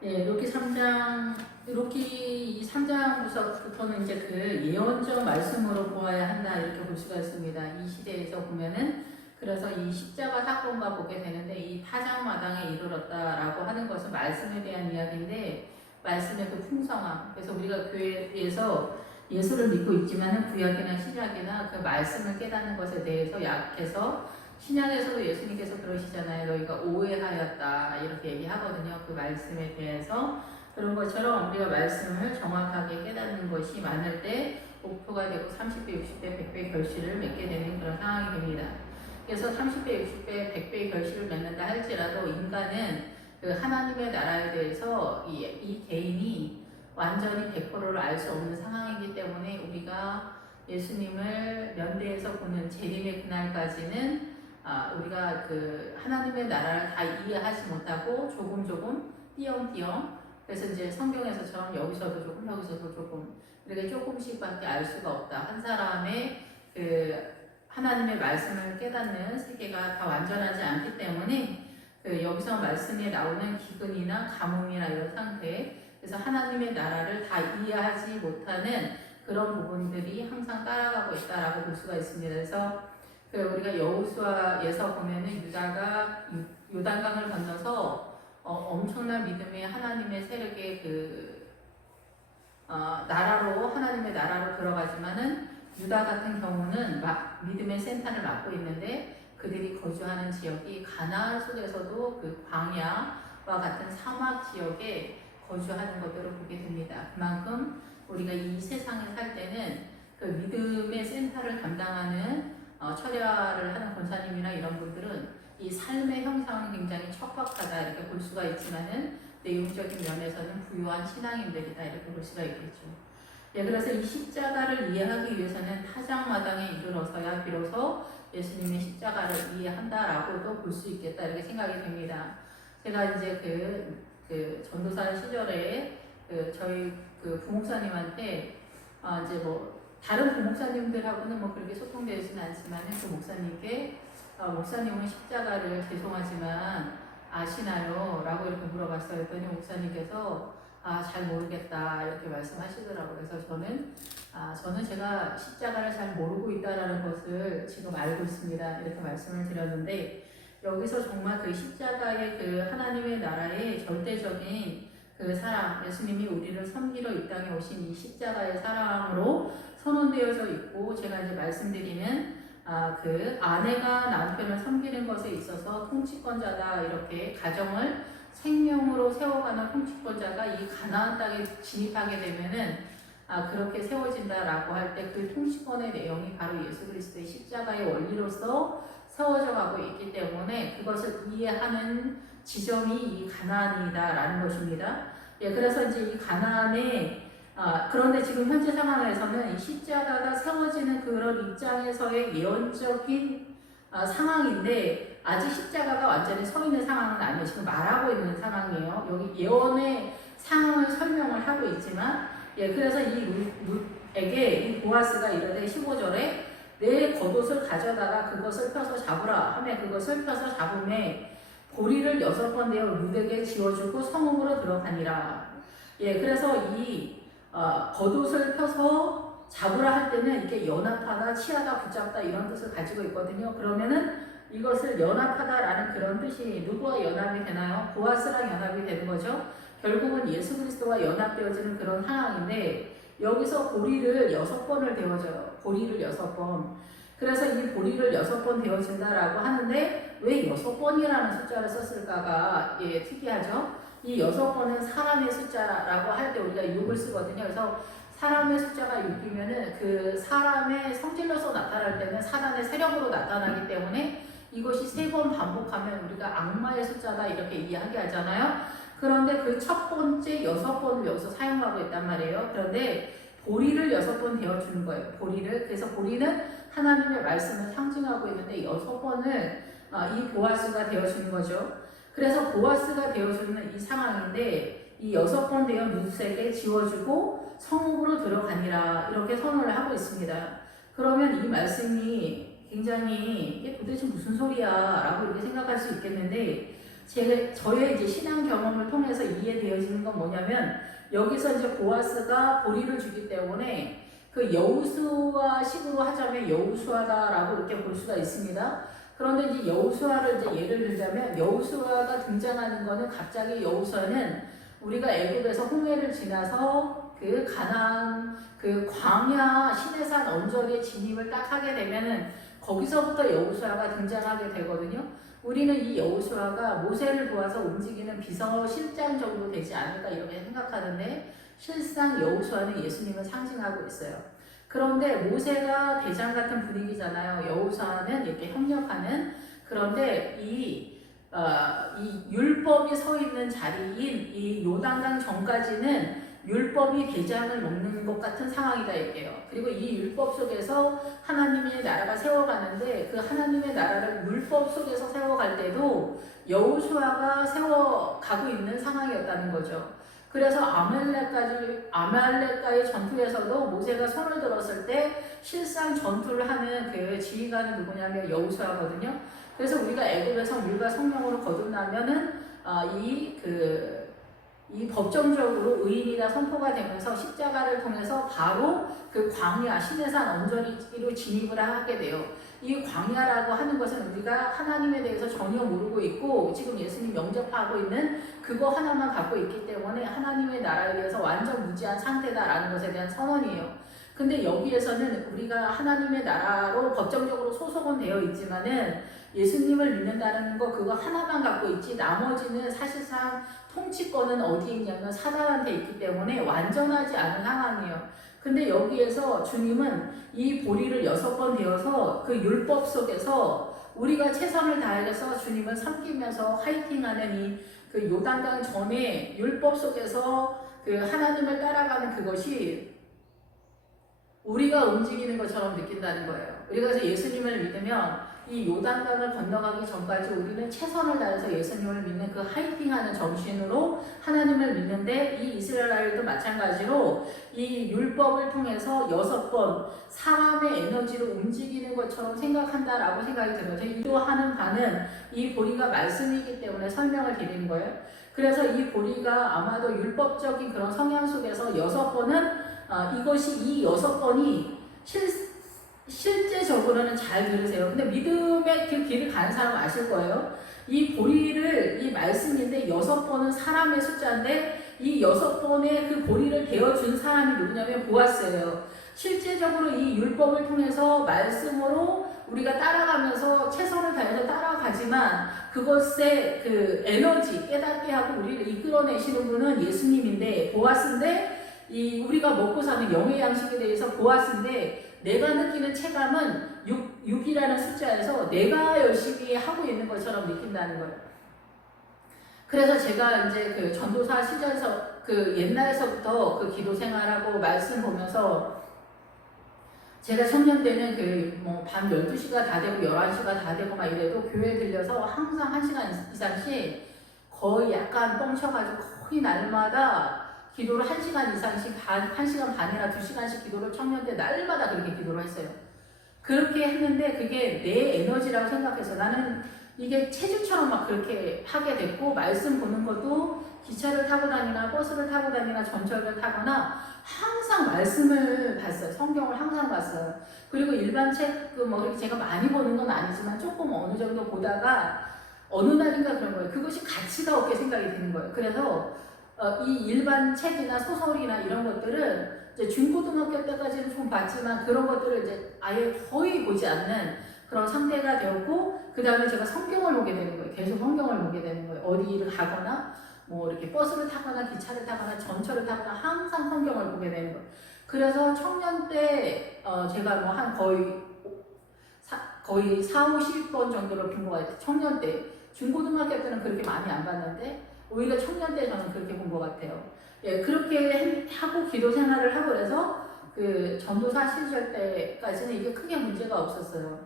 네, 로키 3장부터는 이제 그 예언적 말씀으로 보아야 한다 이렇게 볼 수가 있습니다. 이 시대에서 보면은 그래서 이 십자가 사건과 보게 되는데 이 타작마당에 이르렀다라고 하는 것은 말씀에 대한 이야기인데 말씀의 그 풍성함. 그래서 우리가 교회에서 예수를 믿고 있지만은 구약이나 신약이나 그 말씀을 깨닫는 것에 대해서 약해서 신약에서도 예수님께서 그러시잖아요. 너희가 오해하였다 이렇게 얘기하거든요. 그 말씀에 대해서 그런 것처럼 우리가 말씀을 정확하게 깨닫는 것이 많을 때 목표가 되고 30배, 60배, 100배 결실을 맺게 되는 그런 상황이 됩니다. 그래서 30배, 60배, 100배의 결실을 맺는다 할지라도 인간은 그 하나님의 나라에 대해서 이 개인이 완전히 100%를 알 수 없는 상황이기 때문에 우리가 예수님을 면대에서 보는 재림의 그날까지는 우리가 그 하나님의 나라를 다 이해하지 못하고 조금 띄엄띄엄 그래서 이제 성경에서처럼 여기서도 조금 여기서도 조금 이렇게 조금씩밖에 알 수가 없다. 한 사람의 그 하나님의 말씀을 깨닫는 세계가 다 완전하지 않기 때문에 그 여기서 말씀에 나오는 기근이나 가뭄이나 이런 상태 그래서 하나님의 나라를 다 이해하지 못하는 그런 부분들이 항상 따라가고 있다라고 볼 수가 있습니다. 그래서 그 우리가 여호수아에서 보면은 유다가 요단강을 건너서 엄청난 믿음의 하나님의 세력의 나라로 하나님의 나라로 들어가지만은 유다 같은 경우는 믿음의 센터를 맡고 있는데 그들이 거주하는 지역이 가나안 속에서도 그 광야와 같은 사막 지역에 거주하는 것들을 보게 됩니다. 그만큼 우리가 이 세상에 살 때는 그 믿음의 센터를 담당하는 철야를 하는 권사님이나 이런 분들은 이 삶의 형상은 굉장히 척박하다 이렇게 볼 수가 있지만은 내용적인 면에서는 부유한 신앙인들이다 이렇게 볼 수가 있겠죠. 예, 그래서 이 십자가를 이해하기 위해서는 타작마당에 이르러서야 비로소 예수님의 십자가를 이해한다라고도 볼 수 있겠다 이렇게 생각이 됩니다. 제가 이제 그 전도사 시절에 저희 그 부목사님한테 이제 뭐 다른 부목사님들하고는 뭐 그렇게 소통되지는 않지만 그 목사님께 목사님은 십자가를 죄송하지만 아시나요? 라고 이렇게 물어봤어요. 그랬더니 목사님께서 잘 모르겠다 이렇게 말씀하시더라고요. 그래서 저는 제가 십자가를 잘 모르고 있다라는 것을 지금 알고 있습니다. 이렇게 말씀을 드렸는데 여기서 정말 그 십자가의 그 하나님의 나라의 절대적인 그 사랑, 예수님이 우리를 섬기러 이 땅에 오신 이 십자가의 사랑으로 선언되어져 있고 제가 이제 말씀드리는 그 아내가 남편을 섬기는 것에 있어서 통치권자다 이렇게 가정을 생명으로 세워가는 통치권자가 이 가나안 땅에 진입하게 되면은 그렇게 세워진다라고 할 때 그 통치권의 내용이 바로 예수 그리스도의 십자가의 원리로서 세워져 가고 있기 때문에 그것을 이해하는 지점이 이 가나안이다라는 것입니다. 예, 그래서 이제 이 가나안에 그런데 지금 현재 상황에서는 이 십자가가 세워지는 그런 입장에서의 예언적인 상황인데 아직 십자가가 완전히 서 있는 상황은 아니에요. 지금 말하고 있는 상황이에요. 여기 예언의 상황을 설명을 하고 있지만 예, 그래서 이 룻에게 이 보아스가 이르되 15절에 내 겉옷을 가져다가 그것을 펴서 잡으라 하며 그것을 펴서 잡음에 고리를 6번 내어 룻에게 지어주고 성읍으로 들어가니라. 예, 그래서 이 겉옷을 펴서 잡으라 할 때는 이게 연합하다, 치하다, 붙잡다 이런 뜻을 가지고 있거든요. 그러면은 이것을 연합하다라는 그런 뜻이 누구와 연합이 되나요? 보아스랑 연합이 되는 거죠. 결국은 예수 그리스도와 연합되어지는 그런 상황인데 여기서 고리를 6번을 되어져요. 고리를 6번. 그래서 이 고리를 6번 되어진다라고 하는데 왜 6번이라는 숫자를 썼을까가 예, 특이하죠. 이 6번은 사람의 숫자라고 할 때 우리가 6을 쓰거든요. 그래서 사람의 숫자가 6이면은 그 사람의 성질로서 나타날 때는 사단의 세력으로 나타나기 때문에 이것이 3번 반복하면 우리가 악마의 숫자다 이렇게 이해하게 하잖아요. 그런데 그 첫 번째 6번을 여기서 사용하고 있단 말이에요. 그런데 보리를 6번 되어주는 거예요. 보리를. 그래서 보리는 하나님의 말씀을 상징하고 있는데 6번을 이 보아스가 되어주는 거죠. 그래서 보아스가 되어주는 이 상황인데 이 6번 되어 룻에게 지워주고 성읍으로 들어가니라 이렇게 선언을 하고 있습니다. 그러면 이 말씀이 굉장히 이게 도대체 무슨 소리야 라고 이렇게 생각할 수 있겠는데 저의 이제 신앙 경험을 통해서 이해되어지는 건 뭐냐면 여기서 이제 보아스가 보리를 주기 때문에 그 여호수아식으로 하자면 여호수아다라고 이렇게 볼 수가 있습니다. 그런데 이제 여호수아를 이제 예를 들자면 여호수아가 등장하는 거는 갑자기 여호수아는 우리가 애굽에서 홍해를 지나서 그 가나안 그 광야 시내산 언저리에 진입을 딱 하게 되면은 거기서부터 여호수아가 등장하게 되거든요. 우리는 이 여호수아가 모세를 도와서 움직이는 비서실장 정도 되지 않을까 이렇게 생각하는데 실상 여호수아는 예수님을 상징하고 있어요. 그런데 모세가 대장 같은 분위기잖아요. 여호수아는 이렇게 협력하는. 그런데 이 율법이 서 있는 자리인 이 요단강 전까지는 율법이 대장을 먹는 것 같은 상황이다 이게요. 그리고 이 율법 속에서 하나님의 나라가 세워가는데 그 하나님의 나라를 율법 속에서 세워갈 때도 여호수아가 세워가고 있는 상황이었다는 거죠. 그래서 아말렉과의 전투에서도 모세가 손을 들었을 때 실상 전투를 하는 그 지휘관은 누구냐면 여호수아거든요. 그래서 우리가 애굽에서 물과 성령으로 거듭나면은 이 법정적으로 의인이라 선포가 되면서 십자가를 통해서 바로 그 광야 시내산 언저리로 진입을 하게 돼요. 이 광야라고 하는 것은 우리가 하나님에 대해서 전혀 모르고 있고 지금 예수님 영접하고 있는 그거 하나만 갖고 있기 때문에 하나님의 나라에 대해서 완전 무지한 상태다라는 것에 대한 선언이에요. 근데 여기에서는 우리가 하나님의 나라로 법정적으로 소속은 되어 있지만은 예수님을 믿는다는 거 그거 하나만 갖고 있지 나머지는 사실상 통치권은 어디에 있냐면 사단한테 있기 때문에 완전하지 않은 상황이에요. 근데 여기에서 주님은 이 보리를 6번 되어서 그 율법 속에서 우리가 최선을 다해서 주님을 섬기면서 화이팅하는 이 그 요단강 전에 율법 속에서 그 하나님을 따라가는 그것이 우리가 움직이는 것처럼 느낀다는 거예요. 우리가 그래서 예수님을 믿으면 이 요단강을 건너가기 전까지 우리는 최선을 다해서 예수님을 믿는 그 화이팅하는 정신으로 하나님을 믿는데 이 이스라엘도 마찬가지로 이 율법을 통해서 6번 사람의 에너지로 움직이는 것처럼 생각한다라고 생각이 들어요. 제가 유도하는 바는 이 보리가 말씀이기 때문에 설명을 드리는 거예요. 그래서 이 보리가 아마도 율법적인 그런 성향 속에서 6번은 이것이 이 6번이 실제적으로는 잘 들으세요. 근데 믿음의 그 길을 가는 사람은 아실 거예요. 이 보리를, 이 말씀인데 6번은 사람의 숫자인데 이 6번의 그 보리를 베어준 사람이 누구냐면 보아스예요. 실제적으로 이 율법을 통해서 말씀으로 우리가 따라가면서 최선을 다해서 따라가지만 그것의 그 에너지 깨닫게 하고 우리를 이끌어내시는 분은 예수님인데 보아스인데 우리가 먹고 사는 영의 양식에 대해서 보았는데 내가 느끼는 체감은 6이라는 숫자에서 내가 열심히 하고 있는 것처럼 느낀다는 거예요. 그래서 제가 이제 그 전도사 시절에서 그 옛날에서부터 그 기도 생활하고 말씀 보면서 제가 청년 때는 그 뭐 밤 12시가 다 되고 11시가 다 되고 막 이래도 교회에 들려서 항상 1시간 이상씩 거의 약간 뻥쳐가지고 거의 날마다 기도를 1시간 이상씩 1시간 반이나 2시간씩 기도를 청년 때 날마다 그렇게 기도를 했어요. 그렇게 했는데 그게 내 에너지라고 생각해서 나는 이게 체주처럼 막 그렇게 하게 됐고 말씀 보는 것도 기차를 타고 다니나 버스를 타고 다니나 전철을 타거나 항상 말씀을 봤어요. 성경을 항상 봤어요. 그리고 일반 책 뭐 그렇게 제가 많이 보는 건 아니지만 조금 어느 정도 보다가 어느 날인가 그런 거예요. 그것이 가치가 없게 생각이 드는 거예요. 그래서 이 일반 책이나 소설이나 이런 것들은 이제 중고등학교 때까지는 좀 봤지만 그런 것들을 이제 아예 거의 보지 않는 그런 상태가 되었고 그 다음에 제가 성경을 보게 되는 거예요. 계속 성경을 보게 되는 거예요. 어디를 가거나 뭐 이렇게 버스를 타거나 기차를 타거나 전철을 타거나 항상 성경을 보게 되는 거예요. 그래서 청년 때 제가 뭐 한 거의 4, 50번 정도를 본 것 같아요. 청년 때. 중고등학교 때는 그렇게 많이 안 봤는데 오히려 청년 때 저는 그렇게 본 것 같아요. 예, 그렇게 하고 기도 생활을 하고 그래서 그 전도사 시절 때까지는 이게 크게 문제가 없었어요.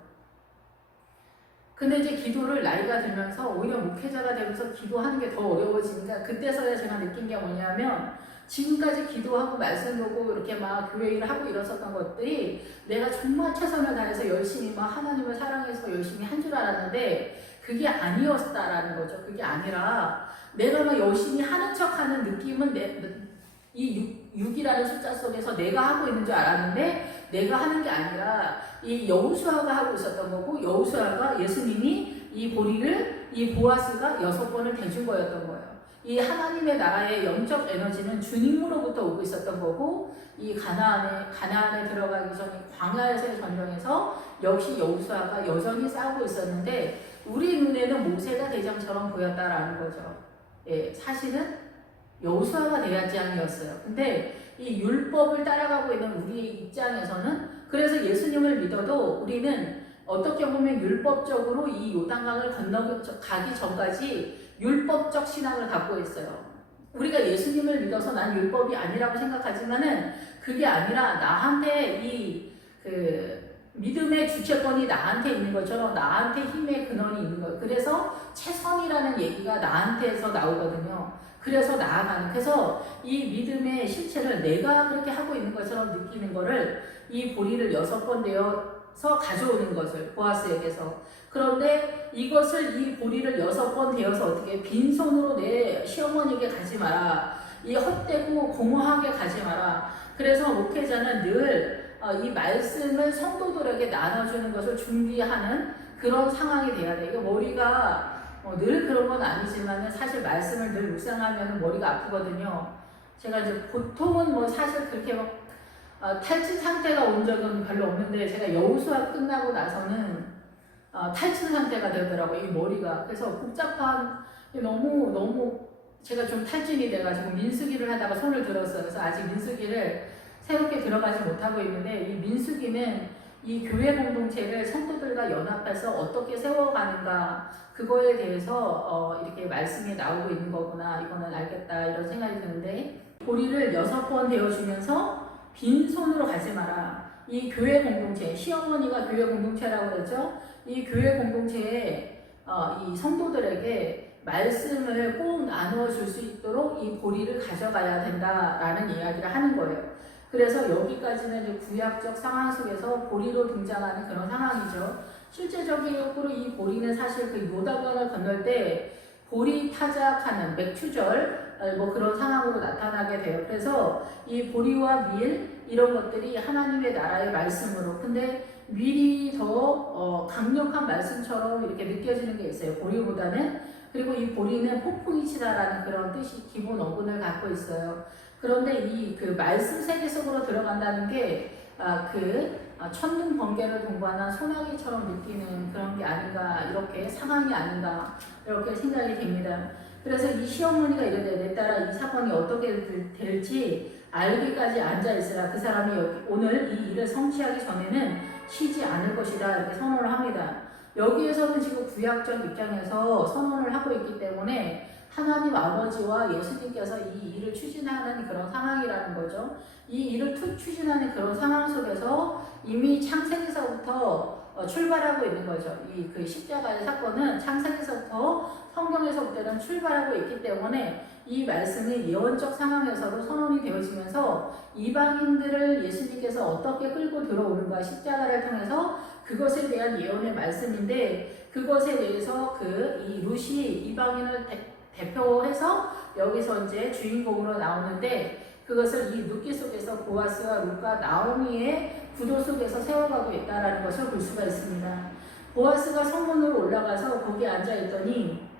근데 이제 기도를 나이가 들면서 오히려 목회자가 되면서 기도하는 게 더 어려워지니까 그때서야 제가 느낀 게 뭐냐면 지금까지 기도하고 말씀 보고 이렇게 막 교회 일을 하고 이랬었던 것들이 내가 정말 최선을 다해서 열심히 막 하나님을 사랑해서 열심히 한 줄 알았는데 그게 아니었다라는 거죠. 그게 아니라 내가 막 열심히 하는 척하는 느낌은 이 6이라는 숫자 속에서 내가 하고 있는 줄 알았는데 내가 하는 게 아니라 이 여호수아가 하고 있었던 거고, 여호수아가 예수님이 이 보리를 이 보아스가 6번을 대준 거였던 거예요. 이 하나님의 나라의 영적 에너지는 주님으로부터 오고 있었던 거고, 이 가나안에 들어가기 전에 광야에서의 전쟁에서 역시 여호수아가 여전히 싸우고 있었는데 우리 눈에는 모세가 대장처럼 보였다라는 거죠. 예, 사실은 여호수아가 대장이었어요. 근데 이 율법을 따라가고 있는 우리 입장에서는, 그래서 예수님을 믿어도 우리는 어떻게 보면 율법적으로 이 요단강을 건너가기 전까지 율법적 신앙을 갖고 있어요. 우리가 예수님을 믿어서 난 율법이 아니라고 생각하지만은 그게 아니라 나한테 믿음의 주체권이 나한테 있는 것처럼 나한테 힘의 근원이 있는 거예요. 그래서 최선이라는 얘기가 나한테서 나오거든요. 그래서 나아가는, 그래서 이 믿음의 실체를 내가 그렇게 하고 있는 것처럼 느끼는 거를 이 보리를 6번 되어서 가져오는 것을 보아스에게서. 그런데 이것을 이 보리를 6번 되어서 어떻게 빈손으로 내 시어머니에게 가지 마라. 이 헛되고 공허하게 가지 마라. 그래서 목회자는 늘 이 말씀을 성도들에게 나눠주는 것을 준비하는 그런 상황이 돼야 돼요. 이거 머리가 늘 그런 건 아니지만 사실 말씀을 늘 묵상하면 머리가 아프거든요. 제가 이제 보통은 뭐 사실 그렇게 막 탈진 상태가 온 적은 별로 없는데 제가 여호수아 끝나고 나서는 탈진 상태가 되더라고요. 이 머리가. 그래서 복잡한, 너무 제가 좀 탈진이 돼가지고 민수기를 하다가 손을 들었어요. 그래서 아직 민수기를 새롭게 들어가지 못하고 있는데, 이 민수기는 이 교회 공동체를 성도들과 연합해서 어떻게 세워가는가, 그거에 대해서 이렇게 말씀이 나오고 있는 거구나, 이거는 알겠다, 이런 생각이 드는데, 보리를 6번 되어주면서 빈손으로 가지 마라. 이 교회 공동체, 시어머니가 교회 공동체라고 그러죠. 이 교회 공동체에 이 성도들에게 말씀을 꼭 나누어 줄 수 있도록 이 보리를 가져가야 된다라는 이야기를 하는 거예요. 그래서 여기까지는 이제 구약적 상황 속에서 보리로 등장하는 그런 상황이죠. 실제적으로 이 보리는 사실 그 요단강을 건널 때 보리 타작하는 맥추절 뭐 그런 상황으로 나타나게 돼요. 그래서 이 보리와 밀 이런 것들이 하나님의 나라의 말씀으로, 근데 밀이 더 강력한 말씀처럼 이렇게 느껴지는 게 있어요. 보리보다는. 그리고 이 보리는 폭풍이 치다라는 그런 뜻이 기본 어근을 갖고 있어요. 그런데 이 그 말씀 세계 속으로 들어간다는 게 천둥 번개를 동반한 소나기처럼 느끼는 그런 게 아닌가, 이렇게 상황이 아닌가 이렇게 생각이 됩니다. 그래서 이 시어머니가 이르되 내 딸아 이 사건이 어떻게 될지 알기까지 앉아 있으라. 그 사람이 오늘 이 일을 성취하기 전에는 쉬지 않을 것이다, 이렇게 선언을 합니다. 여기에서는 지금 구약적 입장에서 선언을 하고 있기 때문에 하나님 아버지와 예수님께서 이 일을 추진하는 그런 상황이라는 거죠. 이 일을 추진하는 그런 상황 속에서 이미 창세기서부터 출발하고 있는 거죠. 그 십자가의 사건은 창세기서부터 성경에서부터는 출발하고 있기 때문에 이 말씀이 예언적 상황에서도 선언이 되어지면서 이방인들을 예수님께서 어떻게 끌고 들어오는가, 십자가를 통해서 그것에 대한 예언의 말씀인데, 그것에 대해서 이 룻이 이방인을 대표해서 여기서 이제 주인공으로 나오는데, 그것을 이 룻기 속에서 보아스와 룻과 나오미의 구도 속에서 세워가고 있다는 것을 볼 수가 있습니다. 보아스가 성문으로 올라가서 거기에 앉아있더니,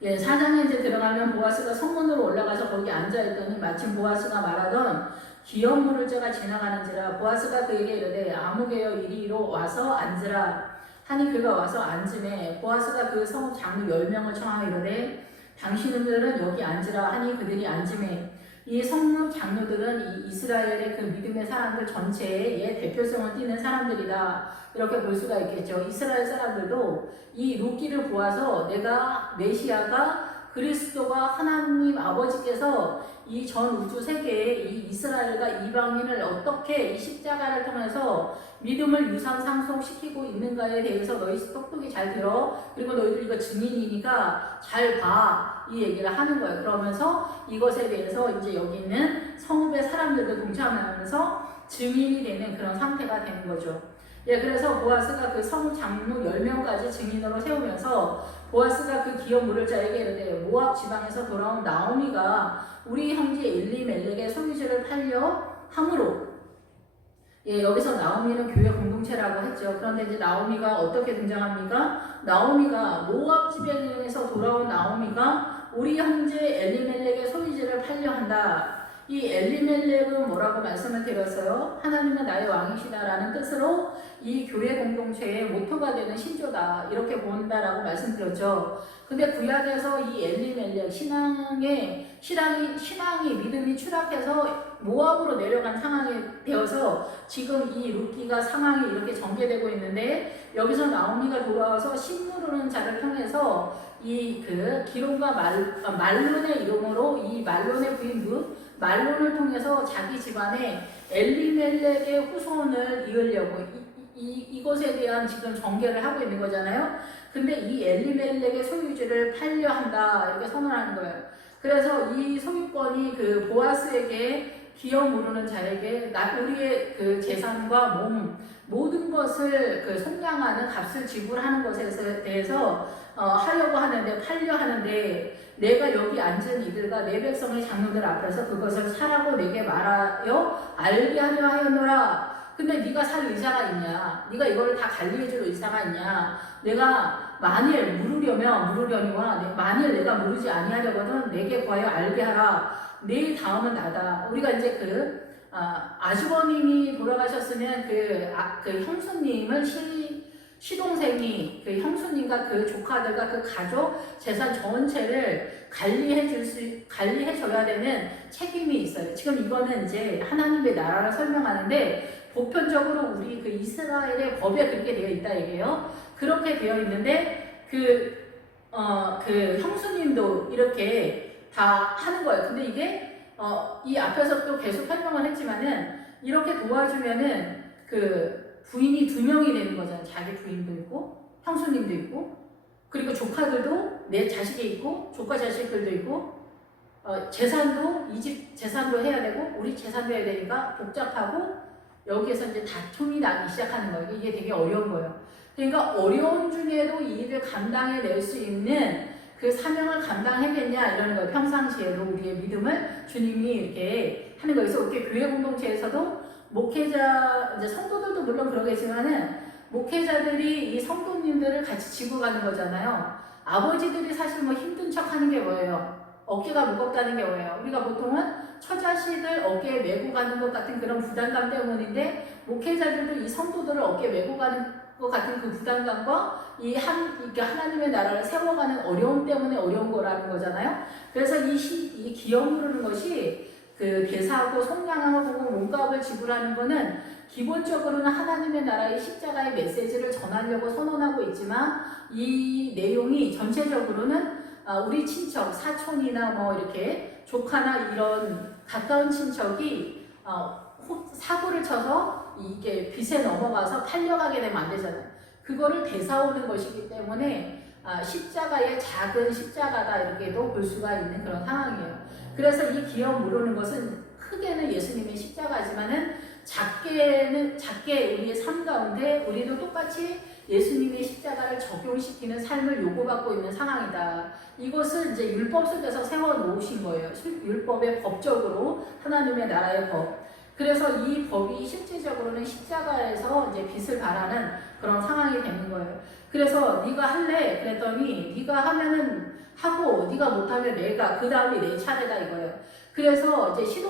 4장에 이제 들어가면 보아스가 성문으로 올라가서 거기 앉아있더니 마침 보아스가 말하던 기업 물을 자가 지나가는지라. 보아스가 그에게 이르되 아무개여 이리로 와서 앉으라 하니 그가 와서 앉으매 보아스가 그 성 장로 10명을 청하여 이르되 당신들은 여기 앉으라 하니 그들이 앉으매 이 성읍 장로들은 이 이스라엘의 그 믿음의 사람들 전체의 대표성을 띠는 사람들이다, 이렇게 볼 수가 있겠죠. 이스라엘 사람들도 이 룻기를 보아서 내가 메시아가 그리스도가 하나님 아버지께서 이 전 우주 세계에 이 이스라엘과 이방인을 어떻게 이 십자가를 통해서 믿음을 유상상속시키고 있는가에 대해서 너희 똑똑히 잘 들어. 그리고 너희들 이거 증인이니까 잘 봐. 이 얘기를 하는 거예요. 그러면서 이것에 대해서 이제 여기 있는 성읍의 사람들도 동참하면서 증인이 되는 그런 상태가 되는 거죠. 예, 그래서 보아스가 그 성 장로 10명까지 증인으로 세우면서 보아스가 그 기업 물을 자에게 이르되 모압 지방에서 돌아온 나오미가 우리 형제 엘리멜렉의 소유지를 팔려 함으로. 예, 여기서 나오미는 교회 공동체라고 했죠. 그런데 이제 나오미가 어떻게 등장합니까? 나오미가 모압 지방에서 돌아온 나오미가 우리 형제 엘리멜렉의 소유지를 팔려 한다. 이 엘리멜렉은 뭐라고 말씀을 드렸어요? 하나님은 나의 왕이시다라는 뜻으로 이 교회 공동체의 모토가 되는 신조다 이렇게 본다라고 말씀드렸죠. 근데 구약에서 이 엘리멜렉 신앙이 믿음이 추락해서 모압으로 내려간 상황이 되어서 지금 이 룻기가 상황이 이렇게 전개되고 있는데, 여기서 나오미가 돌아와서 신무르는 자를 통해서 이 그 기론과 말론의 이름으로 이 말론의 부인 룻 말론을 통해서 자기 집안에 엘리멜렉의 후손을 이으려고 이것에 대한 지금 전개를 하고 있는 거잖아요. 근데 이 엘리멜렉의 소유지를 팔려 한다 이렇게 선언하는 거예요. 그래서 이 소유권이 그 보아스에게 기어 모르는 자에게 우리의 그 재산과 몸 모든 것을 그 속량하는 값을 지불하는 것에 대해서 하려고 하는데 팔려 하는데, 내가 여기 앉은 이들과 내 백성의 장로들 앞에서 그것을 사라고 내게 말하여 알게 하려 하였노라. 근데 네가 살 의사가 있냐? 네가 이걸 다 관리해줄 의사가 있냐? 내가 만일 물으려니와 만일 내가 물으지 아니하려거든 내게 구하여 알게 하라. 내 다음은 나다. 우리가 이제 아주버님이 돌아가셨으면 그 형수님을 시동생이 그 형수님과 그 조카들과 그 가족 재산 전체를 관리해줘야 되는 책임이 있어요. 지금 이거는 이제 하나님의 나라를 설명하는데 보편적으로 우리 그 이스라엘의 법에 그렇게 되어 있다 얘기예요. 그렇게 되어 있는데 그 형수님도 이렇게 다 하는 거예요. 근데 이게 이 앞에서 또 계속 설명을 했지만은 이렇게 도와주면은 그 부인이 2명이 되는 거잖아요. 자기 부인도 있고 형수님도 있고 그리고 조카들도 내 자식이 있고 조카 자식들도 있고 재산도 이 집 재산도 해야 되고 우리 재산도 해야 되니까 복잡하고 여기에서 이제 다툼이 나기 시작하는 거예요. 이게 되게 어려운 거예요. 그러니까 어려운 중에도 이 일을 감당해낼 수 있는 그 사명을 감당하겠냐 이러는 거예요. 평상시에도 우리의 믿음을 주님이 이렇게 하는 거예요. 그래서 이렇게 교회 공동체에서도 목회자, 이제 성도들도 물론 그러겠지만은 목회자들이 이 성도님들을 같이 지고 가는 거잖아요. 아버지들이 사실 뭐 힘든 척 하는 게 뭐예요? 어깨가 무겁다는 게 뭐예요? 우리가 보통은 처자식을 어깨에 메고 가는 것 같은 그런 부담감 때문인데, 목회자들도 이 성도들을 어깨에 메고 가는 것 같은 그 부담감과 이렇게 하나님의 나라를 세워가는 어려움 때문에 어려운 거라는 거잖아요. 그래서 이 기업 누르는 것이 그 대사하고 속량하고 몸값을 지불하는 거는 기본적으로는 하나님의 나라의 십자가의 메시지를 전하려고 선언하고 있지만, 이 내용이 전체적으로는 우리 친척, 사촌이나 뭐 이렇게 조카나 이런 가까운 친척이 사고를 쳐서 이게 빚에 넘어가서 팔려가게 되면 안 되잖아요. 그거를 되사오는 것이기 때문에 십자가의 작은 십자가다 이렇게도 볼 수가 있는 그런 상황이에요. 그래서 이 기업 물으는 것은 크게는 예수님의 십자가지만은 작게 우리의 삶 가운데 우리도 똑같이 예수님의 십자가를 적용시키는 삶을 요구받고 있는 상황이다. 이것을 이제 율법 속에서 세워놓으신 거예요. 율법의 법적으로 하나님의 나라의 법. 그래서 이 법이 실질적으로는 십자가에서 이제 빚을 바라는 그런 상황이 되는 거예요. 그래서 네가 할래? 그랬더니 네가 하면은 하고 네가 못하면 내가 그 다음에 내 차례다 이거예요. 그래서 이제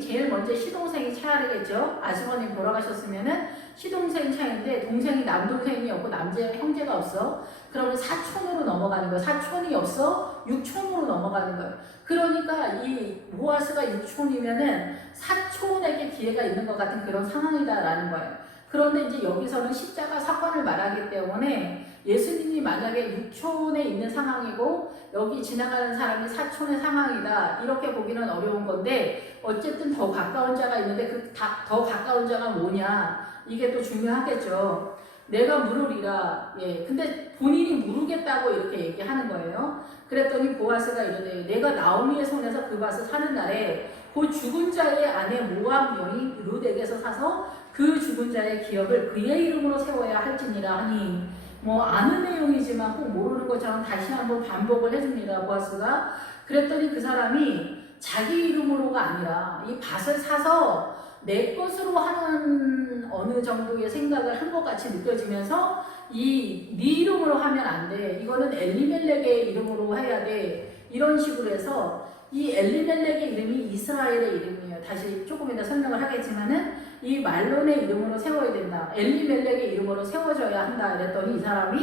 제일 먼저 시동생이 차례겠죠. 아주버님 돌아가셨으면은 시동생 차인데 동생이 남동생이 없고 형제가 없어. 그러면 사촌으로 넘어가는 거예요. 사촌이 없어 육촌으로 넘어가는 거예요. 그러니까 이 보아스가 육촌이면은 사촌에게 기회가 있는 것 같은 그런 상황이다라는 거예요. 그런데 이제 여기서는 십자가 사건을 말하기 때문에 예수님이 만약에 육촌에 있는 상황이고 여기 지나가는 사람이 사촌의 상황이다 이렇게 보기는 어려운 건데, 어쨌든 더 가까운 자가 있는데 더 가까운 자가 뭐냐 이게 또 중요하겠죠. 내가 물으리라. 예, 근데 본인이 물으겠다고 이렇게 얘기하는 거예요. 그랬더니 보아스가 이러네. 내가 나오미의 손에서 그 밭을 사는 날에 그 죽은 자의 아내 모압 여인 룻에게서 사서 그 죽은 자의 기업을 그의 이름으로 세워야 할지니라 하니, 뭐 아는 내용이지만 꼭 모르는 것처럼 다시 한번 반복을 해줍니다. 보아스가. 그랬더니 그 사람이 자기 이름으로가 아니라 이 밭을 사서 내 것으로 하는 어느 정도의 생각을 한 것 같이 느껴지면서 네 이름으로 하면 안 돼. 이거는 엘리멜렉의 이름으로 해야 돼. 이런 식으로 해서 이 엘리멜렉의 이름이 이스라엘의 이름이에요. 다시 조금 이따 설명을 하겠지만은 이 말론의 이름으로 세워야 된다. 엘리멜렉의 이름으로 세워져야 한다. 이랬더니 이 사람이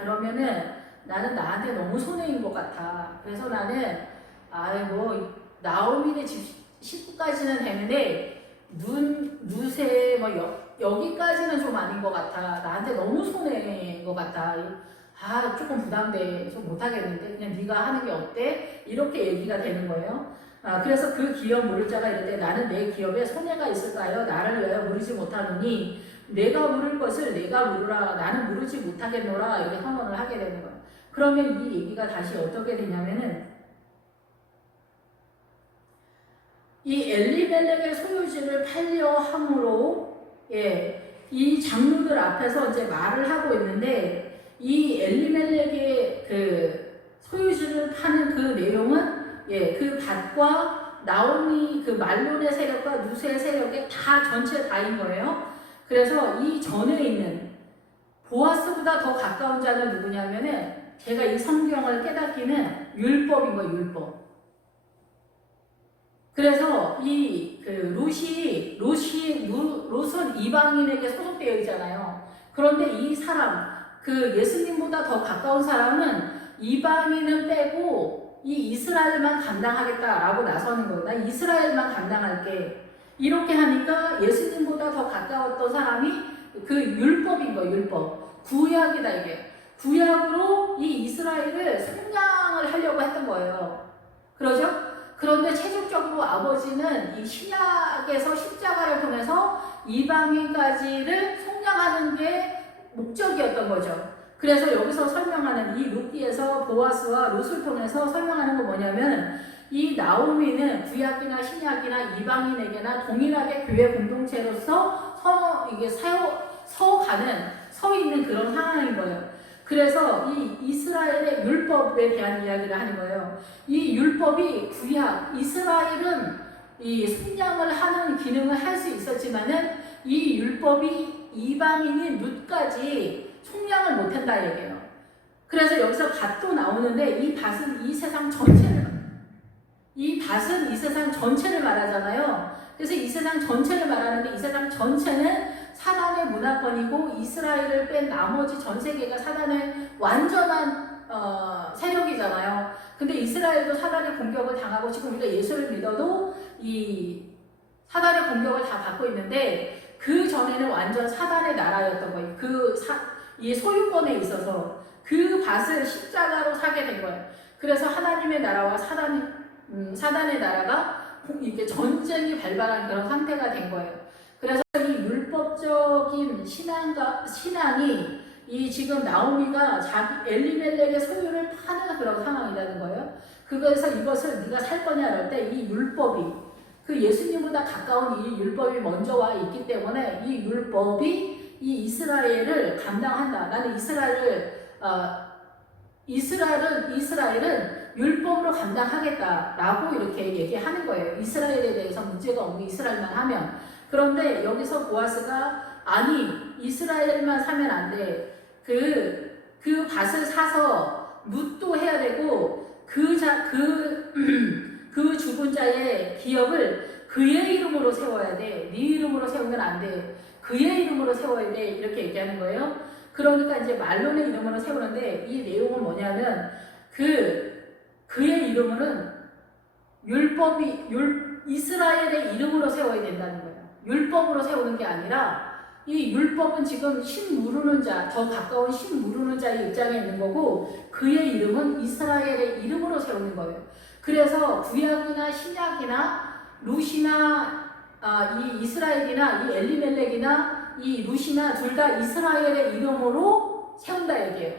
그러면은 나는 나한테 너무 손해인 것 같아. 그래서 나는 뭐 나오미네 집 식구까지는 되는데 룻에 뭐 여기까지는 좀 아닌 것 같아. 나한테 너무 손해인 것 같아. 조금 부담돼. 좀 못하겠는데 그냥 네가 하는 게 어때? 이렇게 얘기가 되는 거예요. 그래서 그 기업 물을 자가 이르되 나는 내 기업에 손해가 있을까요? 나를 위하여 물으지 못하노니 내가 물을 것을 내가 물으라. 나는 물으지 못하겠노라. 이렇게 선언을 하게 되는 거예요. 그러면 이 얘기가 다시 어떻게 되냐면은 이 엘리멜렉의 소유지를 팔려 함으로 이 장로들 앞에서 이제 말을 하고 있는데 이 엘리멜렉의 그 소유지를 파는 그 내용은 그 밭과 나오미 그 말론의 세력과 루스의 세력의 다 전체 다인 거예요. 그래서 이 전에 있는 보아스보다 더 가까운 자는 누구냐면은 제가 이 성경을 깨닫기는 율법인 거예요. 율법. 그래서 롯은 이방인에게 소속되어 있잖아요. 그런데 이 사람, 그 예수님보다 더 가까운 사람은 이방인은 빼고 이 이스라엘만 감당하겠다라고 나서는 거예요. 나 이스라엘만 감당할게. 이렇게 하니까 예수님보다 더 가까웠던 사람이 그 율법인 거예요. 율법. 구약이다 이게. 구약으로 이 이스라엘을 속량을 하려고 했던 거예요. 그러죠? 그런데 최종적으로 아버지는 이 신약에서 십자가를 통해서 이방인까지를 속량하는 게 목적이었던 거죠. 그래서 여기서 설명하는 이 룻기에서 보아스와 룻을 통해서 설명하는 건 뭐냐면 이 나오미는 구약이나 신약이나 이방인에게나 동일하게 교회 공동체로서 서 있는 그런 상황인 거예요. 그래서 이 이스라엘의 율법에 대한 이야기를 하는 거예요. 이 율법이 구약, 이스라엘은 이 속량을 하는 기능을 할 수 있었지만은 이 율법이 이방인인 룻까지 속량을 못한다 얘기예요. 그래서 여기서 밭도 나오는데 이 밭은 이 세상 전체를 말하잖아요. 그래서 이 세상 전체를 말하는데 이 세상 전체는 사단의 문화권이고 이스라엘을 뺀 나머지 전 세계가 사단의 완전한 세력이잖아요. 근데 이스라엘도 사단의 공격을 당하고 지금 우리가 예수를 믿어도 이 사단의 공격을 다 받고 있는데 그 전에는 완전 사단의 나라였던 거예요. 이 소유권에 있어서 그 밭을 십자가로 사게 된 거예요. 그래서 하나님의 나라와 사단의 나라가 이렇게 전쟁이 발발한 그런 상태가 된 거예요. 그래서 이 율법적인 신앙이 이 지금 나오미가 자기 엘리멜렉의 소유를 파는 그런 상황이라는 거예요. 그래서 이것을 네가 살 거냐 할 때 이 율법이 그 예수님보다 가까운 이 율법이 먼저 와 있기 때문에 이 율법이 이 이스라엘을 감당한다. 나는 이스라엘은 율법으로 감당하겠다라고 이렇게 얘기하는 거예요. 이스라엘에 대해서 문제가 없는 이스라엘만 하면. 그런데 여기서 보아스가 아니 이스라엘만 사면 안 돼. 그 밭을 사서 룻도 해야 되고 그 죽은 자의 기업을 그의 이름으로 세워야 돼. 네 이름으로 세우면 안 돼. 그의 이름으로 세워야 돼. 이렇게 얘기하는 거예요. 그러니까 이제 말론의 이름으로 세우는데 이 내용은 뭐냐면 그의 이름은 이스라엘의 이름으로 세워야 된다는 거예요. 율법으로 세우는 게 아니라 이 율법은 지금 신 무르는 자, 더 가까운 신 무르는 자의 입장에 있는 거고 그의 이름은 이스라엘의 이름으로 세우는 거예요. 그래서 구약이나 신약이나 룻이나 이 이스라엘이나 이 엘리멜렉이나 이 룻이나 둘 다 이스라엘의 이름으로 세운다 얘기예요.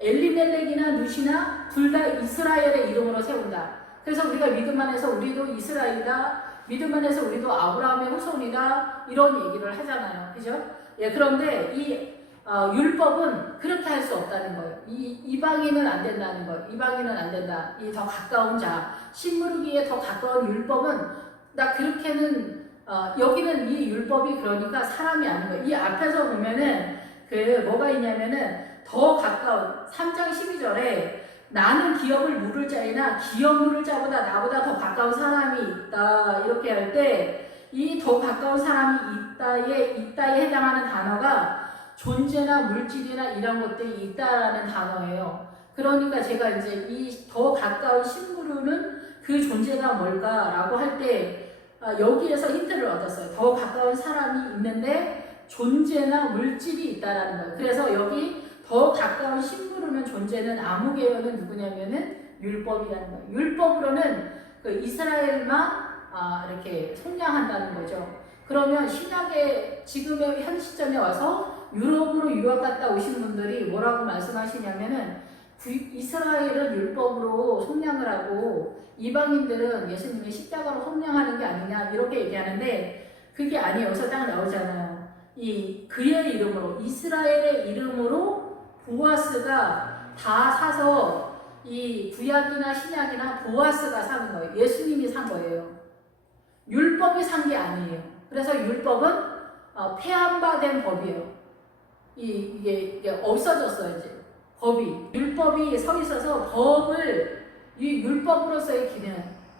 엘리멜렉이나 룻이나 둘 다 이스라엘의 이름으로 세운다. 그래서 우리가 믿음 안에서 우리도 이스라엘이다, 믿음 안에서 우리도 아브라함의 후손이다, 이런 얘기를 하잖아요. 그죠? 예, 그런데 이 율법은 그렇게 할 수 없다는 거예요. 이방인은 안 된다는 거예요. 이방인은 안 된다. 이 더 가까운 자, 신무르기에 더 가까운 율법은 나 그렇게는 여기는 이 율법이 그러니까 사람이 아닌 거예요. 이 앞에서 보면은 그 뭐가 있냐면은 더 가까운 3장 12절에 나는 기업을 물을 자이나 기업 물을 자보다 나보다 더 가까운 사람이 있다, 이렇게 할 때 이 더 가까운 사람이 있다에 해당하는 단어가 존재나 물질이나 이런 것들이 있다라는 단어예요. 그러니까 제가 이제 이 더 가까운 신부르는 그 존재가 뭘까라고 할 때 여기에서 힌트를 얻었어요. 더 가까운 사람이 있는데 존재나 물질이 있다라는 거예요. 그래서 여기 더 가까운 신부르는 존재는 아무개요는 누구냐면은 율법이라는 거예요. 율법으로는 그 이스라엘만 이렇게 속량한다는 거죠. 그러면 신약의 지금의 현 시점에 와서 유럽으로 유학 갔다 오신 분들이 뭐라고 말씀하시냐면은 이스라엘은 율법으로 속량을 하고 이방인들은 예수님의 십자가로 속량하는 게 아니냐, 이렇게 얘기하는데 그게 아니에요. 여기서 딱 나오잖아요. 이 그의 이름으로, 이스라엘의 이름으로 보아스가 다 사서 이 구약이나 신약이나 보아스가 사는 거예요. 예수님이 산 거예요. 율법이 산 게 아니에요. 그래서 율법은 폐암화된 법이에요. 이게 없어졌어요. 이제 법이, 율법이 서 있어서 법을, 이 율법으로서의 기능,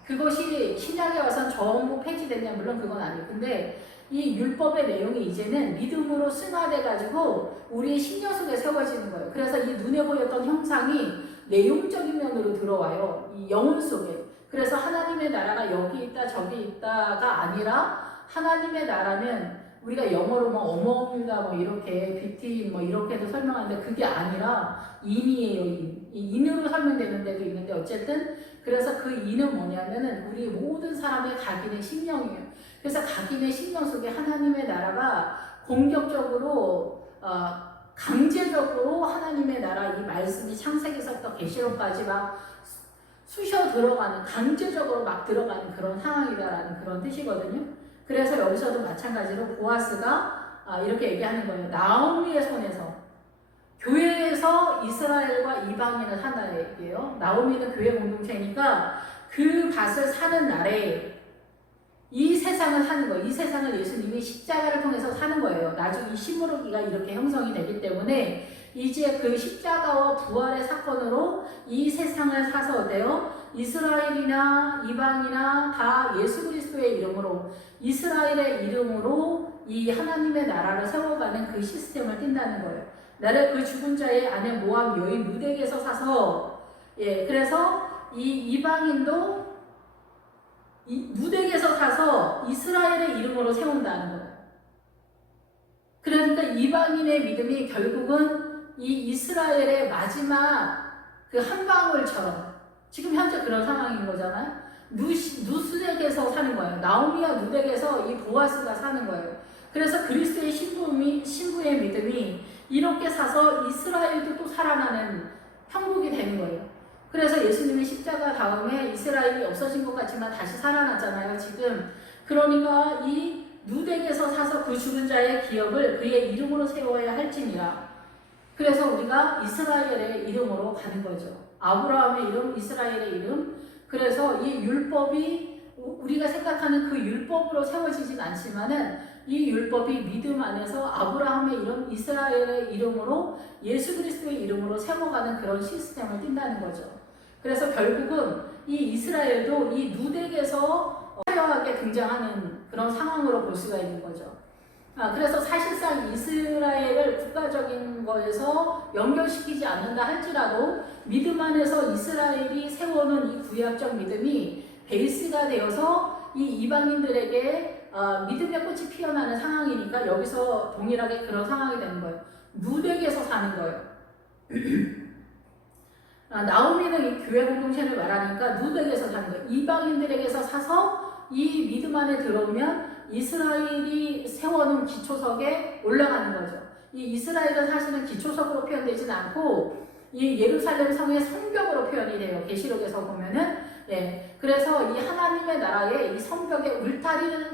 그것이 신약에 와서는 전부 폐지됐냐, 물론 그건 아니에요. 근데 이 율법의 내용이 이제는 믿음으로 승화돼 가지고 우리의 심령 속에 세워지는 거예요. 그래서 이 눈에 보였던 형상이 내용적인 면으로 들어와요. 이 영혼 속에. 그래서 하나님의 나라가 여기 있다 저기 있다가 아니라 하나님의 나라는 우리가 영어로 뭐 어머니가 뭐 이렇게 뷰티 뭐 이렇게도 설명하는데 그게 아니라 인이에요. 인. 이 인으로 설명되는 데도 있는데 어쨌든 그래서 그 인은 뭐냐면은 우리 모든 사람의 각인의 심령이에요. 그래서 각인의 심령 속에 하나님의 나라가 공격적으로 강제적으로 하나님의 나라, 이 말씀이 창세기서부터 계시록까지 막 쑤셔 들어가는, 강제적으로 막 들어가는 그런 상황이다라는 그런 뜻이거든요. 그래서 여기서도 마찬가지로 보아스가 이렇게 얘기하는 거예요. 나오미의 손에서, 교회에서 이스라엘과 이방인을 산다는 얘기예요. 나오미는 교회 공동체니까 그 밭을 사는 날에 이 세상을 사는 거예요. 이 세상을 예수님이 십자가를 통해서 사는 거예요. 나중에 이 신무르기가 이렇게 형성이 되기 때문에 이제 그 십자가와 부활의 사건으로 이 세상을 사서 어때요? 이스라엘이나 이방이나 다 예수 그리스도의 이름으로, 이스라엘의 이름으로 이 하나님의 나라를 세워가는 그 시스템을 띈다는 거예요. 나를 그 죽은 자의 아내 모압 여인 루덱에서 사서, 그래서 이 이방인도 루덱에서 사서 이스라엘의 이름으로 세운다는 거예요. 그러니까 이방인의 믿음이 결국은 이 이스라엘의 마지막 그 한 방울처럼 지금 현재 그런 상황인 거잖아요. 루스덱에서 사는 거예요. 나오미와 루덱에서 이 보아스가 사는 거예요. 그래서 그리스도의 신부의 믿음이 이렇게 사서 이스라엘도 또 살아나는 형국이 되는 거예요. 그래서 예수님의 십자가 다음에 이스라엘이 없어진 것 같지만 다시 살아났잖아요, 지금. 그러니까 이 루덱에서 사서 그 죽은 자의 기업을 그의 이름으로 세워야 할지니라. 그래서 우리가 이스라엘의 이름으로 가는 거죠. 아브라함의 이름, 이스라엘의 이름. 그래서 이 율법이 우리가 생각하는 그 율법으로 세워지진 않지만은 이 율법이 믿음 안에서 아브라함의 이름, 이스라엘의 이름으로 예수 그리스도의 이름으로 세워가는 그런 시스템을 띈다는 거죠. 그래서 결국은 이 이스라엘도 이 루덱에서 화려하게 등장하는 그런 상황으로 볼 수가 있는 거죠. 그래서 사실상 이스라엘을 국가적인 거에서 연결시키지 않는다 할지라도 믿음 안에서 이스라엘이 세워놓은 이 구약적 믿음이 베이스가 되어서 이 이방인들에게 믿음의 꽃이 피어나는 상황이니까 여기서 동일하게 그런 상황이 되는 거예요. 루덱에서 사는 거예요. 나오미는 이 교회 공동체를 말하니까 루덱에서 사는 거예요. 이방인들에게서 사서 이 믿음 안에 들어오면 이스라엘이 세워놓은 기초석에 올라가는 거죠. 이 이스라엘은 사실은 기초석으로 표현되지는 않고 이 예루살렘 성의 성벽으로 표현이 돼요. 계시록에서 보면은. 나라의 이 성벽의 울타리의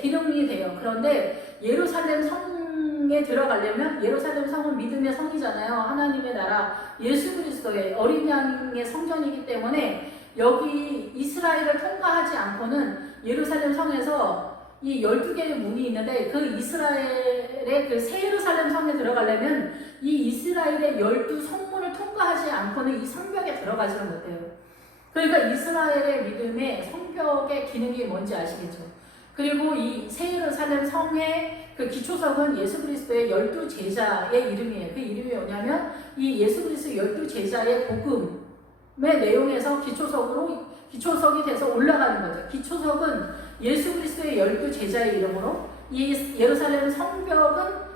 기능이 돼요. 그런데 예루살렘 성에 들어가려면 예루살렘 성은 믿음의 성이잖아요. 하나님의 나라 예수 그리스도의 어린 양의 성전이기 때문에 여기 이스라엘을 통과하지 않고는 예루살렘 성에서 이 12개의 문이 있는데 그 이스라엘의 그 새 예루살렘 성에 들어가려면 이 이스라엘의 12성문을 통과하지 않고는 이 성벽에 들어가지는 못해요. 그러니까 이스라엘의 믿음의 성벽의 기능이 뭔지 아시겠죠? 그리고 이 새 예루살렘 성의 그 기초석은 예수 그리스도의 12제자의 이름이에요. 그 이름이 뭐냐면 이 예수 그리스도 12제자의 복음의 내용에서 기초석이 돼서 올라가는 거죠. 기초석은 예수 그리스도의 12제자의 이름으로, 이 예루살렘 성벽은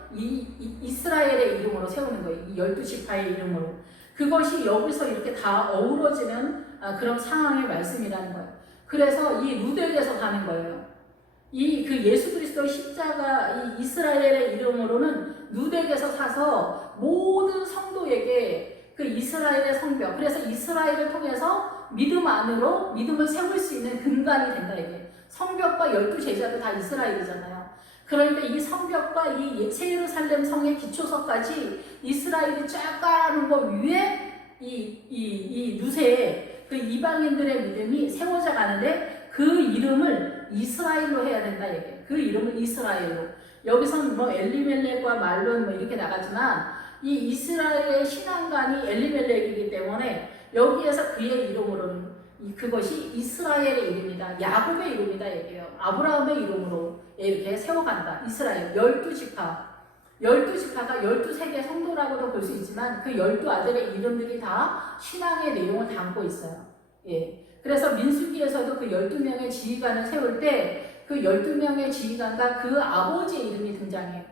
이스라엘의 이름으로 세우는 거예요. 이 12지파의 이름으로. 그것이 여기서 이렇게 다 어우러지는 그런 상황의 말씀이라는 거예요. 그래서 이 루델에서 가는 거예요. 그 예수 그리스도의 십자가 이 이스라엘의 이름으로는 누덱에서 사서 모든 성도에게 그 이스라엘의 성벽, 그래서 이스라엘을 통해서 믿음 안으로 믿음을 세울 수 있는 근간이 된다 이게. 성벽과 12제자도 다 이스라엘이잖아요. 그러니까 이 성벽과 이 새 예루살렘 성의 기초석까지 이스라엘이 쫙 깔아놓은 것 위에 이 누세에 그 이방인들의 믿음이 세워져 가는데 그 이름을 이스라엘로 해야 된다 얘기예요. 그 이름을 이스라엘로. 여기서는 뭐 엘리멜렉과 말론 뭐 이렇게 나가지만 이 이스라엘의 신앙관이 엘리멜렉이기 때문에 여기에서 그의 이름으로는 그것이 이스라엘의 이름이다. 야곱의 이름이다 얘기해요. 아브라함의 이름으로 이렇게 세워간다. 이스라엘 12지파. 12지파가 12세계 성도라고도 볼 수 있지만 그 12아들의 이름들이 다 신앙의 내용을 담고 있어요. 예. 그래서 민수기에서도 그 12명의 지휘관을 세울 때 그 12명의 지휘관과 그 아버지의 이름이 등장해요.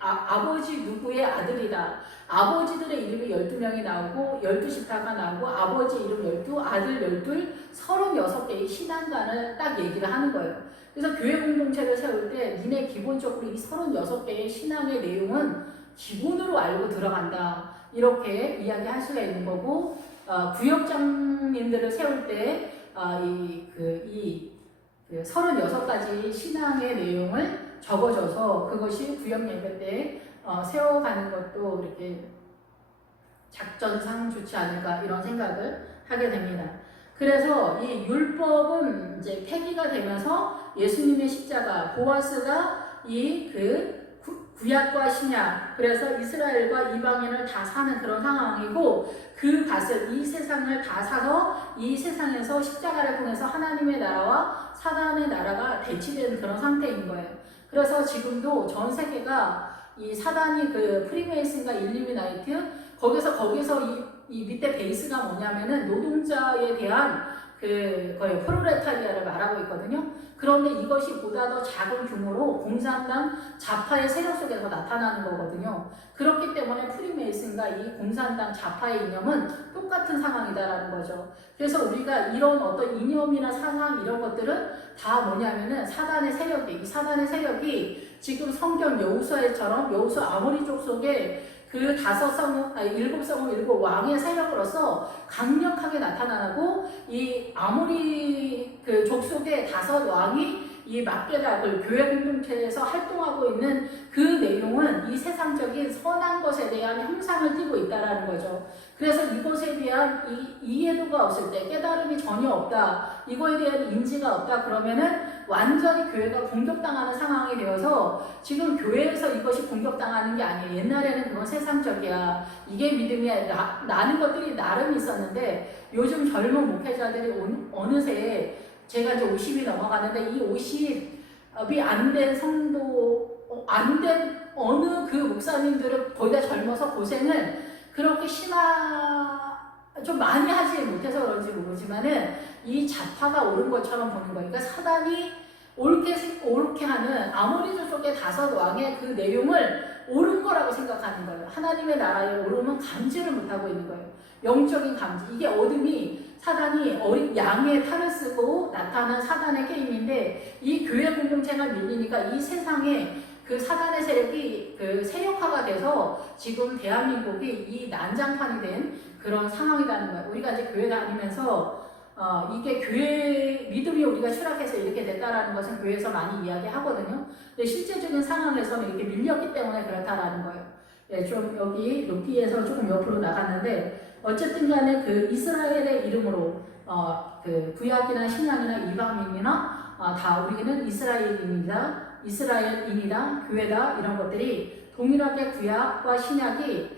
아버지 누구의 아들이다. 아버지들의 이름이 12명이 나오고 12지파가 나오고 아버지 이름 12, 아들 12, 36개의 신앙관을 딱 얘기를 하는 거예요. 그래서 교회 공동체를 세울 때 니네 기본적으로 이 36개의 신앙의 내용은 기본으로 알고 들어간다. 이렇게 이야기할 수가 있는 거고, 구역장님들을 세울 때 이 36가지 신앙의 내용을 적어줘서 그것이 구역 예배 때 세워가는 것도 이렇게 작전상 좋지 않을까 이런 생각을 하게 됩니다. 그래서 이 율법은 이제 폐기가 되면서 예수님의 십자가, 보아스가 구약과 신약, 그래서 이스라엘과 이방인을 다 사는 그런 상황이고, 그 밭을, 이 세상을 다 사서 이 세상에서 십자가를 통해서 하나님의 나라와 사단의 나라가 대치되는 그런 상태인 거예요. 그래서 지금도 전 세계가 이 사단이 그 프리메이슨과 일루미나이트, 거기서 이 밑에 베이스가 뭐냐면은 노동자에 대한 거의 프롤레타리아를 말하고 있거든요. 그런데 이것이 보다 더 작은 규모로 공산당 좌파의 세력 속에서 나타나는 거거든요. 그렇기 때문에 프리메이슨과 이 공산당 좌파의 이념은 똑같은 상황이다라는 거죠. 그래서 우리가 이런 어떤 이념이나 상황 이런 것들은 다 뭐냐면은 이 사단의 세력이 지금 성경 여호수아처럼 여호수 아모리족 속에 그 7성읍 왕의 세력으로서 강력하게 나타나고, 이 아모리 그 족속의 5 왕이 이 막대락을 교회 공동체에서 활동하고 있는 그 내용은 이 세상적인 선한 것에 대한 형상을 띠고 있다라는 거죠. 그래서 이것에 대한 이해도가 없을 때, 깨달음이 전혀 없다, 이거에 대한 인지가 없다 그러면은 완전히 교회가 공격당하는 상황이 되어서, 지금 교회에서 이것이 공격당하는 게 아니에요. 옛날에는 그건 세상적이야, 이게 믿음이야 라는 것들이 나름 있었는데, 요즘 젊은 목회자들이 어느새 제가 이제 50이 넘어가는데, 이 50이 안 된 성도, 안 된 어느 그 목사님들은 거의 다 젊어서 고생을 그렇게 좀 많이 하지 못해서 그런지 모르지만은 이 좌파가 옳은 것처럼 보는 거예요. 그러니까 사단이 옳게 하는 아모리족 속의 5 왕의 그 내용을 옳은 거라고 생각하는 거예요. 하나님의 나라의 옳음은 감지를 못하고 있는 거예요. 영적인 감지. 이게 어둠이, 사단이 양의 탈을 쓰고 나타난 사단의 게임인데, 이 교회 공동체가 밀리니까 이 세상에 그 사단의 세력이 그 세력화가 돼서 지금 대한민국이 이 난장판이 된 그런 상황이라는 거예요. 우리가 이제 교회 다니면서 이게 교회 믿음이 우리가 추락해서 이렇게 됐다라는 것은 교회에서 많이 이야기하거든요. 근데 실제적인 상황에서는 이렇게 밀렸기 때문에 그렇다라는 거예요. 예, 좀 여기 높이에서 조금 옆으로 나갔는데 어쨌든 간에 그 이스라엘의 이름으로 그 구약이나 신약이나 이방인이나 다 우리는 이스라엘인이다, 교회다 이런 것들이 동일하게 구약과 신약이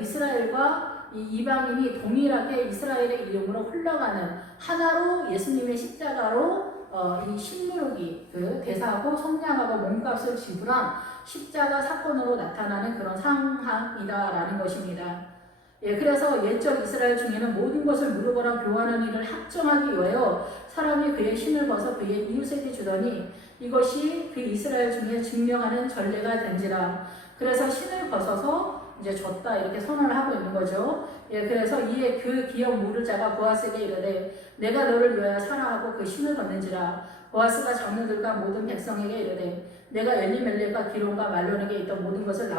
이스라엘과 이 이방인이 동일하게 이스라엘의 이름으로 흘러가는 하나로 예수님의 십자가로 이 신무록이 그 대사하고 성량하고 몸값을 지불한 십자가 사건으로 나타나는 그런 상황이다라는 것입니다. 예, 그래서 옛적 이스라엘 중에는 모든 것을 무료거나 교환하는 일을 합정하기 위하여 사람이 그의 신을 벗어 그의 이웃에게 주더니 이것이 그 이스라엘 중에 증명하는 전례가 된지라. 그래서 신을 벗어서 이제 줬다 이렇게 선언을 하고 있는 거죠. 예, 그래서 이에 그 기업 물을 자가 보아스에게 이르되 내가 너를 위하여 사랑하고 그 신을 벗는지라. 보아스가 장로들과 모든 백성에게 이르되 내가 엘리멜렉과 기론과 말론에게 있던 모든 것을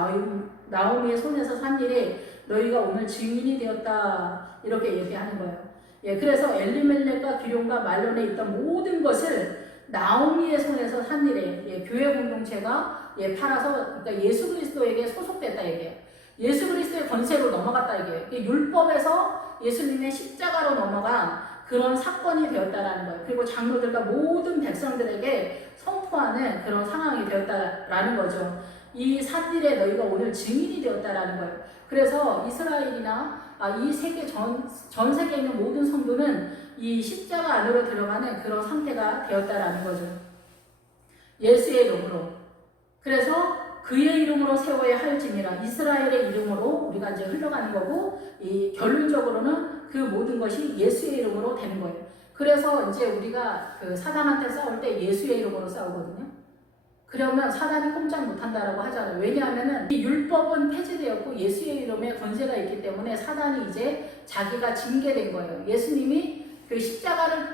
나오미의 손에서 산 일에 너희가 오늘 증인이 되었다 이렇게 얘기하는 거예요. 예, 그래서 엘리멜렉과 기론과 말론에 있던 모든 것을 나오미의 손에서 산 일에 예, 교회 공동체가 팔아서 그러니까 예수 그리스도에게 소속됐다 이게. 예수 그리스도의 권세로 넘어갔다 이게. 율법에서 예수님의 십자가로 넘어간 그런 사건이 되었다라는 거예요. 그리고 장로들과 모든 백성들에게 선포하는 그런 상황이 되었다라는 거죠. 이 산일에 너희가 오늘 증인이 되었다라는 거예요. 그래서 이스라엘이나 이 세계 전 세계에 있는 모든 성도는 이 십자가 안으로 들어가는 그런 상태가 되었다라는 거죠. 예수의 이름으로. 그래서 그의 이름으로 세워야 할지니라. 이스라엘의 이름으로 우리가 이제 흘러가는 거고, 이 결론적으로는 그 모든 것이 예수의 이름으로 되는 거예요. 그래서 이제 우리가 그 사단한테 싸울 때 예수의 이름으로 싸우거든요. 그러면 사단이 꼼짝 못한다라고 하잖아요. 왜냐하면은 이 율법은 폐지되었고 예수의 이름에 권세가 있기 때문에 사단이 이제 자기가 징계된 거예요. 예수님이 그 십자가를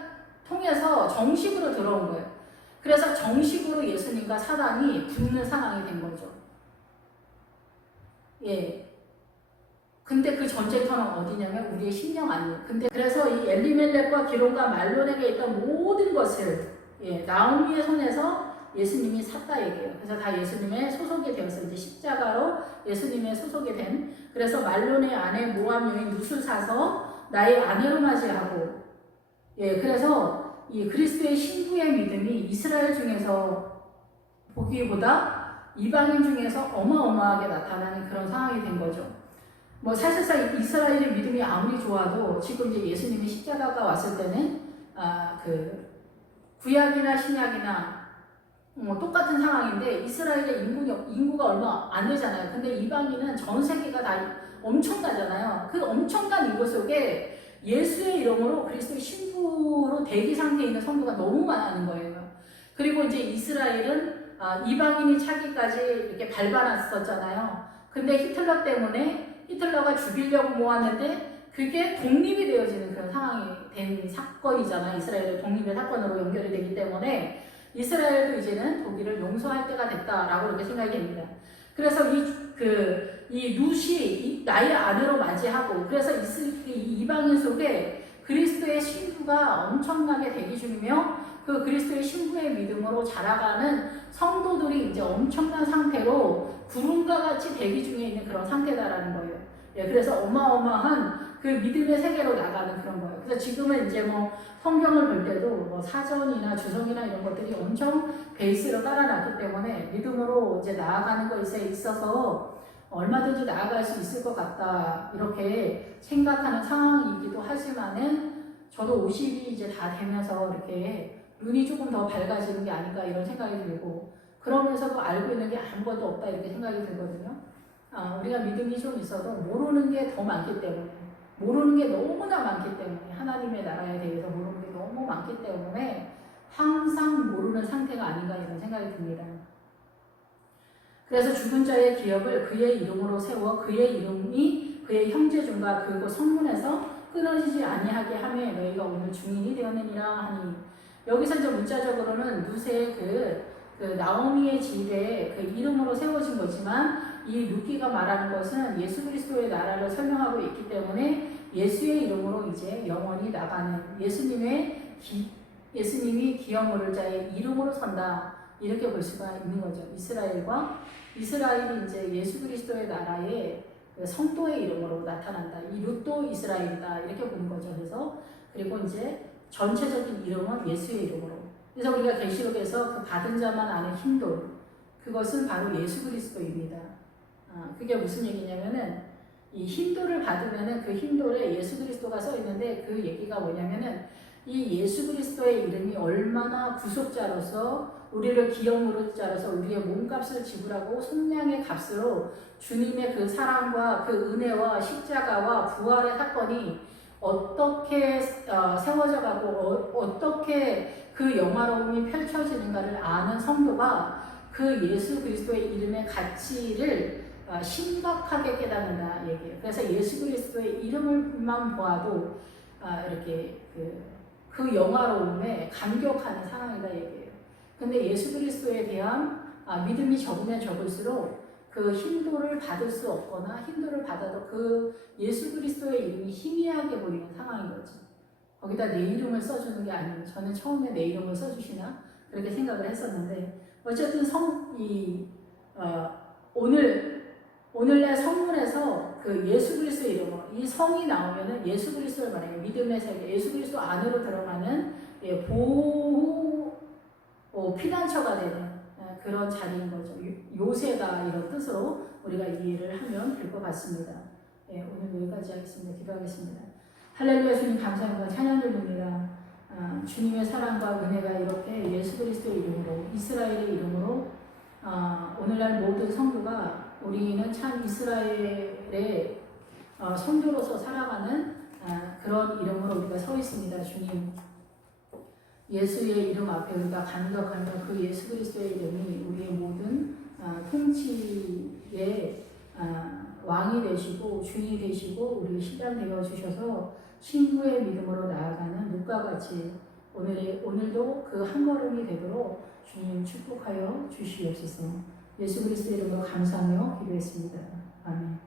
통해서 정식으로 들어온 거예요. 그래서 정식으로 예수님과 사단이 붙는 상황이 된 거죠. 예. 근데 그 전쟁터는 어디냐면 우리의 심령 아니에요. 근데 그래서 이 엘리멜렉과 기론과 말론에게 있던 모든 것을 나오미의 손에서 예수님이 샀다 얘기해요. 그래서 다 예수님의 소속이 되었어요. 이제 십자가로 예수님의 소속이 된. 그래서 말론의 아내 모압 여인 룻을 사서 나의 아내로 맞이하고. 그래서 이 그리스도의 신부의 믿음이 이스라엘 중에서 보기보다 이방인 중에서 어마어마하게 나타나는 그런 상황이 된 거죠. 뭐 사실상 이스라엘의 믿음이 아무리 좋아도 지금 이제 예수님이 십자가가 왔을 때는 그 구약이나 신약이나 똑같은 상황인데 이스라엘의 인구가 얼마 안 되잖아요. 근데 이방인은 전 세계가 다 엄청나잖아요. 그 엄청난 인구 속에 예수의 이름으로 그리스도의 신부로 대기 상태에 있는 성도가 너무 많은 거예요. 그리고 이제 이스라엘은 이방인이 차기까지 이렇게 밟아놨었잖아요. 근데 히틀러 때문에 히틀러가 죽이려고 모았는데 그게 독립이 되어지는 그런 상황이 된 사건이잖아요. 이스라엘의 독립의 사건으로 연결이 되기 때문에 이스라엘도 이제는 독일을 용서할 때가 됐다라고 이렇게 생각이 됩니다. 그래서 이 룻이 나의 아내로 맞이하고 그래서 이방인 속에 그리스도의 신부가 엄청나게 대기 중이며 그 그리스도의 신부의 믿음으로 자라가는 성도들이 이제 엄청난 상태로 구름과 같이 대기 중에 있는 그런 상태다라는 거예요. 그래서 어마어마한 그 믿음의 세계로 나가는 그런 거예요. 그래서 지금은 이제 뭐 성경을 볼 때도 뭐 사전이나 주성이나 이런 것들이 엄청 베이스로 깔아놨기 때문에 믿음으로 이제 나아가는 것에 있어서 얼마든지 나아갈 수 있을 것 같다 이렇게 생각하는 상황이기도 하지만은 저도 50이 이제 다 되면서 이렇게 눈이 조금 더 밝아지는 게 아닌가 이런 생각이 들고 그러면서도 알고 있는 게 아무것도 없다 이렇게 생각이 들거든요. 우리가 믿음이 좀 있어도 모르는 게 더 많기 때문에 모르는 게 너무나 많기 때문에 하나님의 나라에 대해서 모르는 게 너무 많기 때문에 항상 모르는 상태가 아닌가 이런 생각이 듭니다. 그래서 죽은 자의 기업을 그의 이름으로 세워 그의 이름이 그의 형제중과 그리고 성문에서 끊어지지 아니하게 하며 너희가 오늘 증인이 되었느니라 하니 여기서 이제 문자적으로는 룻의 그 나오미의 집에 그 이름으로 세워진 거지만 이 룻기가 말하는 것은 예수 그리스도의 나라를 설명하고 있기 때문에 예수의 이름으로 이제 영원히 나가는 예수님이 기업 모를 자의 이름으로 선다. 이렇게 볼 수가 있는 거죠. 이스라엘이 이제 예수 그리스도의 나라의 성도의 이름으로 나타난다. 이것도 이스라엘이다. 이렇게 보는 거죠. 그래서 그리고 이제 전체적인 이름은 예수의 이름으로. 그래서 우리가 계시록에서 그 받은 자만 아는 힘돌, 그것은 바로 예수 그리스도입니다. 그게 무슨 얘기냐면은 이 힘돌을 받으면은 그 힘돌에 예수 그리스도가 써 있는데 그 얘기가 뭐냐면은 이 예수 그리스도의 이름이 얼마나 구속자로서 우리를 기업으로 자로서 우리의 몸값을 지불하고 속량의 값으로 주님의 그 사랑과 그 은혜와 십자가와 부활의 사건이 어떻게 세워져 가고 어떻게 그 영화로움이 펼쳐지는가를 아는 성도가 그 예수 그리스도의 이름의 가치를 심각하게 깨닫는다 얘기예요. 그래서 예수 그리스도의 이름을만 보아도 이렇게 그 영화로움에 감격하는 상황이다 얘기예요. 근데 예수 그리스도에 대한 믿음이 적으면 적을수록 그 힘도를 받을 수 없거나 힘도를 받아도 그 예수 그리스도의 이름이 희미하게 보이는 상황인 거죠. 거기다 내 이름을 써주는 게 아니에요. 저는 처음에 내 이름을 써주시나 그렇게 생각을 했었는데 어쨌든 오늘날 성문에서 그 예수 그리스도 이름으로 이 성이 나오면은 예수 그리스도를 말해요. 믿음의 세계, 예수 그리스도 안으로 들어가는 보호 피난처가 되는 그런 자리인 거죠. 요새다 이런 뜻으로 우리가 이해를 하면 될 것 같습니다. 오늘 여기까지 하겠습니다. 기도하겠습니다. 할렐루야. 주님 감사합니다. 찬양 드립니다. 주님의 사랑과 은혜가 이렇게 예수 그리스도의 이름으로 이스라엘의 이름으로 오늘날 모든 성도가 우리는 참 이스라엘의 성도로서 살아가는 그런 이름으로 우리가 서 있습니다. 주님 예수의 이름 앞에 우리가 감격하며 그 예수 그리스도의 이름이 우리의 모든 통치의 왕이 되시고 주인이 되시고 우리 시간 되어 주셔서 신부의 믿음으로 나아가는 룻과 같이 오늘도 그 한 걸음이 되도록 주님 축복하여 주시옵소서. 예수 그리스도의 이름으로 감사하며 기도했습니다. 아멘.